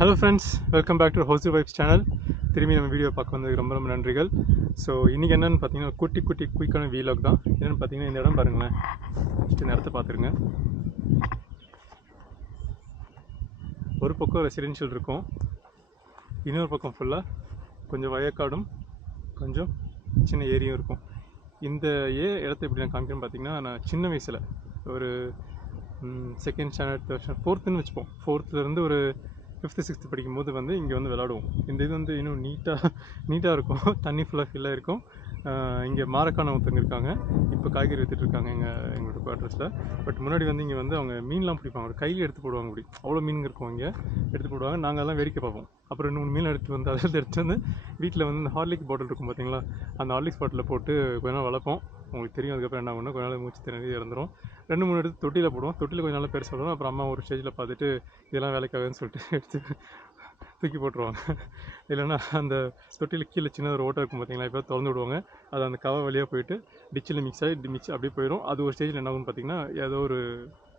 Hello friends, welcome back to Hosur channel. திரும்பி நம்ம video பார்க்க வந்ததுக்கு ரொம்ப நன்றிகள். ஸோ இன்றைக்கி என்னென்னு பார்த்தீங்கன்னா குட்டி குயிக்கான வீலாக் தான். என்னென்னு பார்த்தீங்கன்னா இந்த இடம் பாருங்களேன், ஃபஸ்ட்டு இந்த இடத்த பார்த்துருங்க. ஒரு பக்கம் ரெசிடென்ஷியல் இருக்கும், இன்னொரு பக்கம் ஃபுல்லாக கொஞ்சம் வயக்காடும் கொஞ்சம் சின்ன ஏரியும் இருக்கும். இந்த இடத்த எப்படி நான் காமிக்கிறேன்னு பார்த்தீங்கன்னா, நான் சின்ன வயசில் ஒரு செகண்ட் ஸ்டாண்டர்ட் வருஷம் ஃபோர்த்துன்னு வச்சுப்போம், ஃபோர்த்துலேருந்து ஒரு 5th 6th படிக்கும்போது வந்து இங்கே வந்து விளாடுவோம். இந்த இது வந்து இன்னும் நீட்டாக இருக்கும், தண்ணி ஃபுல்லாக ஃபில்லாக இருக்கும். இங்கே மாரக்கான ஒருத்தங்க இருக்காங்க, இப்போ காய்கறி விற்றுட்டு இருக்காங்க எங்களோட குவார்ட்டர்ஸில். பட் முன்னாடி வந்து இங்கே வந்து அவங்க மீன்லாம் பிடிப்பாங்க, ஒரு கையில் எடுத்து போடுவாங்க, அப்படி அவ்வளோ மீன் இருக்கும் இங்கே எடுத்து போடுவாங்க. நாங்கள் எல்லாம் வேடிக்கை பார்ப்போம். அப்புறம் 2 மீன் எடுத்து வந்து அதில் எடுத்து வந்து வீட்டில் வந்து இந்த ஹார்லிக்ஸ் பாட்டில் இருக்கும் பார்த்தீங்களா, அந்த ஹார்லிக்ஸ் பாட்டிலில் போட்டு கொஞ்ச நாள் வளர்ப்போம். உங்களுக்கு தெரியும். அதுக்கப்புறம் என்ன பண்ணணும், கொஞ்ச நாள் மூச்சு திணறி இறந்துடும். 2-3 எடுத்து தொட்டியில் போடுவோம். தொட்டியில் கொஞ்சம் நாள் பெருசாக வரும். அப்புறம் அம்மா ஒரு ஸ்டேஜில் பார்த்துட்டு இதெல்லாம் வேலைக்காகுன்னு சொல்லிட்டு எடுத்து தூக்கி போட்டுருவாங்க. இல்லைன்னா அந்த தொட்டியில் கீழே சின்ன ஒரு ஓட்டை இருக்கும் பார்த்தீங்களா, இப்போ திறந்து விடுவாங்க. அது அந்த கவை வழியாக போயிட்டு டிச்சில் மிக்ஸ் அப்படியே போயிடும். அது ஒரு ஸ்டேஜில் என்ன ஆகும்னு பார்த்தீங்கன்னா, ஏதோ ஒரு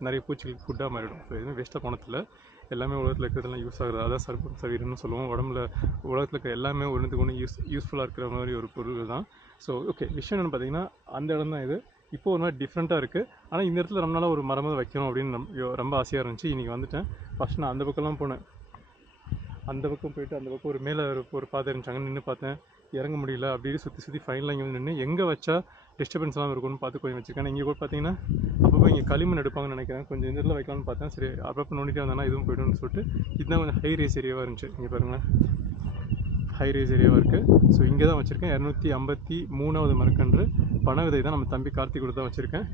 நிறைய பூச்சிகளுக்கு ஃபுட்டாக மாறிடும். ஸோ எதுவும் வேஸ்ட்டாக போனதில்ல, எல்லாமே உலகத்தில் இருக்கிறதெல்லாம் யூஸ் ஆகுது. அதான் சரீரம்னு சொல்லுவோம். உடம்புல உலகத்தில் இருக்கிற எல்லாமே ஒன்றுத்துக்கு ஒன்று யூஸ்ஃபுல்லாக இருக்கிற மாதிரி ஒரு பொருள் தான். ஸோ ஓகே, விஷயம் என்னென்னு பார்த்தீங்கன்னா, அந்த இடம் தான் இது. இப்போ ஒரு மாதிரி டிஃப்ரெண்ட்டாக இருக்குது. ஆனால் இந்த இடத்துல ரொம்ப நாளாக ஒரு மரமாக வைக்கணும் அப்படின்னு ரொம்ப ஆசையாக இருந்துச்சு. இன்றைக்கி வந்துட்டேன். ஃபஸ்ட் நான் அந்த பக்கம்லாம் போனேன். அந்த பக்கம் போயிட்டு அந்த பக்கம் ஒரு மேலே ஒரு பாதை இருந்துச்சாங்க, நின்று பார்த்தேன். இறங்க முடியல, அப்படியே சுற்றி ஃபைனலாக இங்கே வந்து நின்று எங்கே வச்சா டிஸ்டர்பன்ஸ்லாம் இருக்கும்னு பார்த்து கொஞ்சம் வச்சுருக்கேன். இங்கே கூட பார்த்தீங்கன்னா அப்பப்போ இங்கே களிமண் எடுப்பாங்கன்னு நினைக்கிறேன். கொஞ்சம் இந்த இடத்துல வைக்கலாம்னு பார்த்தேன். சரி, அப்பப்போ நோண்டிட்டே வந்தேன்னா இதுவும் போய்டும்னு சொல்லிட்டு இதுதான் கொஞ்சம் ஹை ரேஸ் ஏரியாவாக இருந்துச்சு. இங்கே பாருங்களேன், ஹை ரேஸ் ஏரியாவாக இருக்குது. ஸோ இங்கே தான் வச்சுருக்கேன். 253வது மரக்கன்று பனை விதை தான் நம்ம தம்பி கார்த்திக் கூட தான் வச்சுருக்கேன்.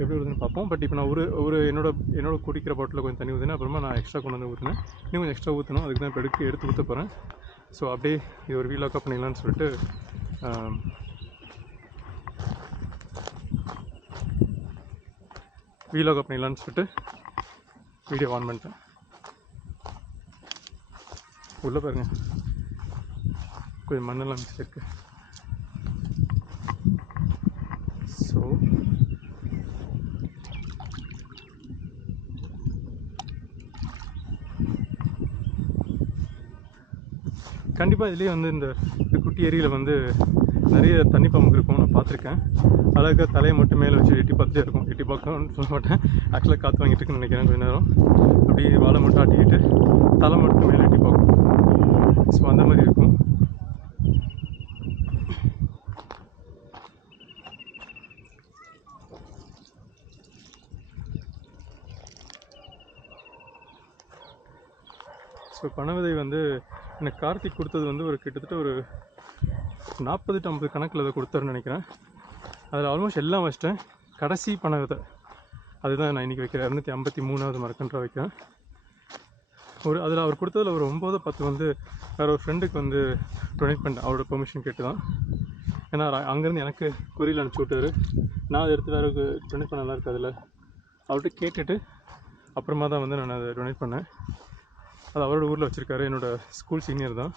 எப்படி வருதுன்னு பார்ப்போம். பட் இப்போ நான் ஒரு என்னோட குடிக்கிற பாட்டில் கொஞ்சம் தண்ணி ஊற்றினேன். அப்புறமா நான் எக்ஸ்ட்ரா கொண்டு வந்து ஊற்றினேன். இன்னும் கொஞ்சம் எக்ஸ்ட்ரா ஊற்றணும், அதுக்கு தான் இப்போ எடுத்து ஊற்ற போகிறேன். ஸோ அப்படியே இது ஒரு வீலாக்காக பண்ணிடலான்னு சொல்லிட்டு வீடியோ ஆன் பண்ணிட்டேன். உள்ளே பாருங்கள், கொஞ்சம் மண்ணெல்லாம் மிக்ஸ் இருக்குது. ஸோ கண்டிப்பாக இதுலேயே வந்து இந்த குட்டி ஏரியில் வந்து நிறைய தண்ணி பாம்பு இருக்கும், நான் பார்த்துருக்கேன். அழகாக தலையை மட்டும் மேலே வச்சு எட்டி பார்த்துட்டே இருக்கும். எட்டி பார்க்கணும்னு சொல்ல மாட்டேன், ஆக்சுவலாக காற்று வாங்கிட்டு இருக்குன்னு நினைக்கிறேன். கொஞ்சம் நேரம் அப்படியே வாழை மட்டும் ஆட்டிக்கிட்டு தலை மட்டும் மேலே எட்டி பார்க்கும். ஸோ அந்த மாதிரி இருக்கும். ஸோ பனை விதை வந்து எனக்கு கார்த்திக் கொடுத்தது வந்து ஒரு கிட்டத்தட்ட ஒரு 40 to 50 கணக்கில் அதை கொடுத்தாருன்னு நினைக்கிறேன். அதில் ஆல்மோஸ்ட் எல்லாம் வச்சிட்டேன். கடைசி பனை விதை அதுதான் நான் இன்றைக்கி வைக்கிறேன். 253வது மரக்கன்றா வைக்கிறேன். அதில் அவர் கொடுத்ததில் ஒரு 9-10 வந்து வேறு ஒரு ஃப்ரெண்டுக்கு வந்து டொனேட் பண்ணிட்டேன், அவரோட பெர்மிஷன் கேட்டு தான். ஏன்னா அங்கேருந்து எனக்கு கொரியல் அனுப்பிச்சி விட்டார். நான் அதை எடுத்து வேறு டொனேட் பண்ண நல்லா இருக்குது. அதில் அவர்கிட்ட கேட்டுட்டு அப்புறமா தான் வந்து நான் அதை டொனேட் பண்ணேன். அது அவரோட ஊரில் வச்சுருக்காரு. என்னோடய ஸ்கூல் சீனியர் தான்,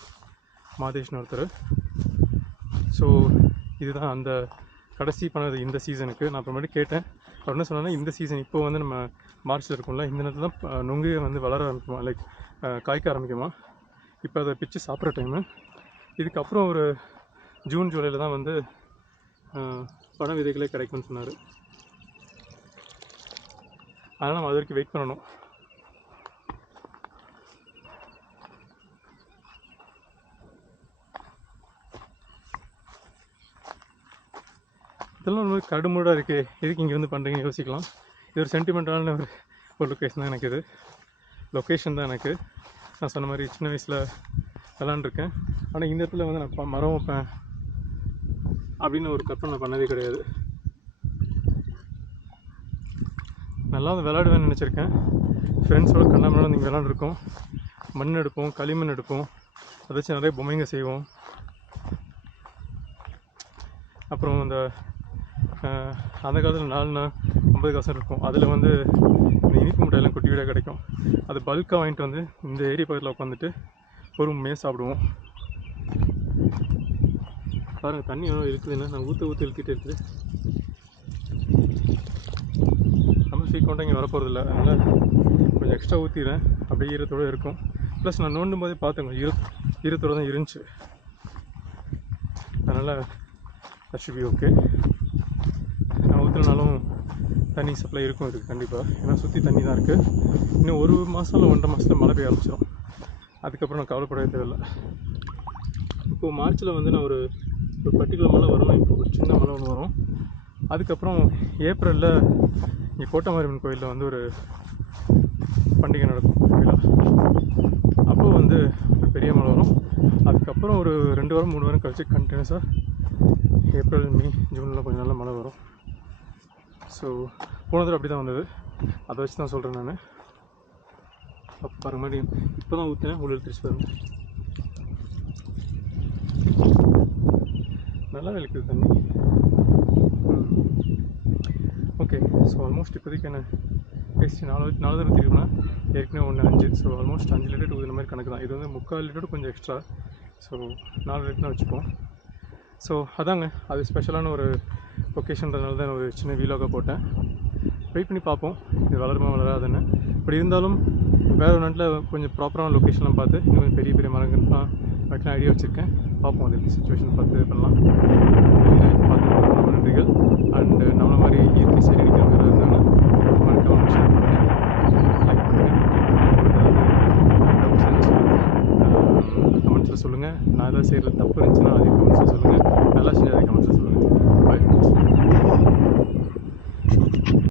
மாதேஷ்னு ஒருத்தர். ஸோ இதுதான் அந்த கடைசி பண்ணது இந்த சீசனுக்கு. நான் அப்புறமேட்டு கேட்டேன், அவர் என்ன சொன்னேன்னா, இந்த சீசன் இப்போ வந்து நம்ம மார்ச்சில் இருக்கும்ல, இந்த நேரத்தில் தான் நுங்கு வந்து வளர ஆரம்பிக்குமா, லைக் காய்க்க ஆரம்பிக்குமா. இப்போ அதை பிச்சு சாப்பிட்ற டைமு. இதுக்கப்புறம் ஒரு ஜூன் ஜூலையில் தான் வந்து பனை விதைகளே கிடைக்கும்னு சொன்னார். அதனால் நம்ம அது வரைக்கும் வெயிட் பண்ணணும். இதெல்லாம் ரொம்ப கடுமூடாக இருக்குது, எதுக்கு இங்கே வந்து பண்ணுறீங்கன்னு யோசிக்கலாம். இது ஒரு சென்டிமெண்ட்டான ஒரு லொக்கேஷன் தான் எனக்கு. இது லொக்கேஷன் தான் எனக்கு. நான் சொன்ன மாதிரி சின்ன வயசில் விளாண்டுருக்கேன். ஆனால் இந்த இடத்துல வந்து நான் மரம் வைப்பேன் அப்படின்னு ஒரு கற்பனை நான் பண்ணதே கிடையாது. நல்லா விளாடுவேன்னு நினச்சிருக்கேன். ஃப்ரெண்ட்ஸோட கண்ணாமலாம் நீங்கள் விளாண்டுருக்கோம். மண் எடுப்போம், களிமண் எடுப்போம், அதை வச்சு நிறைய பொம்மைங்க செய்வோம். அப்புறம் அந்த காலத்தில் 4-50 காசு இருக்கும். அதில் வந்து இந்த இனிப்பு முட்டையெல்லாம் குட்டி வீடாக கிடைக்கும். அது பல்காக வாங்கிட்டு வந்து இந்த ஏரி பக்கத்தில் உட்காந்துட்டு பொறுமையாக சாப்பிடுவோம். பாருங்கள், தண்ணி எவ்வளோ இருக்குதுன்னு நான் ஊற்ற இழுத்துட்டு இருக்குது. நம்ம ஃப்ரீக்வெண்ட்டாக இங்கே வரப்போகிறதில்ல, அதனால் கொஞ்சம் எக்ஸ்ட்ரா ஊற்றிடுறேன், அப்படியே ஈரத்தோடு இருக்கும். ப்ளஸ் நான் நோண்டும் போதே பார்த்தேங்க ஈரத்தோடு தான் இருந்துச்சு. அதனால் that should be ஓகே. நான் ஊற்றுனாலும் தண்ணி சப்ளை இருக்கும் இருக்குது கண்டிப்பாக. ஏன்னா சுற்றி தண்ணி தான் இருக்குது. இன்னும் 1 மாதம் இல்லை 1.5 மாதத்தில் மழை பெய்ய ஆரம்பிச்சிடும். அதுக்கப்புறம் நான் கவலைப்படவே தேவையில்லை. இப்போது மார்ச்சில் வந்து நான் ஒரு பர்டிகுலர் மழை வரும். இப்போ ஒரு சின்ன மழை ஒன்று வரும். அதுக்கப்புறம் ஏப்ரலில் இங்கே கோட்டமாரியம்மன் கோயிலில் வந்து ஒரு பண்டிகை நடக்கும் விழா. அப்போது வந்து ஒரு பெரிய மழை வரும். அதுக்கப்புறம் ஒரு 2 வாரம் 3 வாரம் கழிச்சு கண்டினியூஸாக ஏப்ரல் மே ஜூனில் கொஞ்சம் நல்ல மழை வரும். ஸோ போன தடவை அப்படி தான் வந்தது. அதை வச்சு தான் சொல்கிறேன் நான். அப்போ பாருங்க மாதிரி இப்போ தான் ஊற்றினேன், உள்ள திருச்சி பாருங்க. நல்லா இருக்குது தண்ணி. ஓகே. ஸோ ஆல்மோஸ்ட் இப்போதைக்கு என்ன பேசி 4 தடவை திரும்பினா ஏற்கனவே 1 5. ஸோ ஆல்மோஸ்ட் 5 லிட்டர் ஊற்றுன மாதிரி கணக்கு தான். இது வந்து 3/4 லிட்டர் கொஞ்சம் எக்ஸ்ட்ரா. ஸோ 4 லிட்டர்னு வச்சுப்போம். ஸோ அதாங்க, அது ஸ்பெஷலான ஒரு லொக்கேஷன்றதுனால தான் ஒரு சின்ன வீலாக போட்டேன். வெயிட் பண்ணி பார்ப்போம் இது வளருமா வளராதுன்னு. இப்படி இருந்தாலும் வேறு ஒரு நாட்டில் கொஞ்சம் ப்ராப்பரான லொக்கேஷன்லாம் பார்த்து இன்னும் கொஞ்சம் பெரிய பெரிய மரங்கள்லாம் வைக்கலாம் ஐடியா வச்சுருக்கேன். பார்ப்போம் அது எப்படி சுச்சுவேஷன் பார்த்து பண்ணலாம். பார்த்து ரொம்ப நன்றிகள். அண்டு நம்மளை மாதிரி இயற்கை சைடு அடிக்கிறவங்க இருந்தாங்கன்னா மறக்காமல் ஷேர் பண்ணுங்கள், லைக் பண்ணுங்கள். கமெண்ட்ஸில் சொல்லுங்கள். நான் எதாவது செய்கிறது தப்பு இருந்துச்சுன்னா அதையும் கமெண்ட்ஸில் சொல்லுங்கள். நல்லா செஞ்சு அதை கமெண்ட்ஸில் சொல்லுங்கள். பாய்.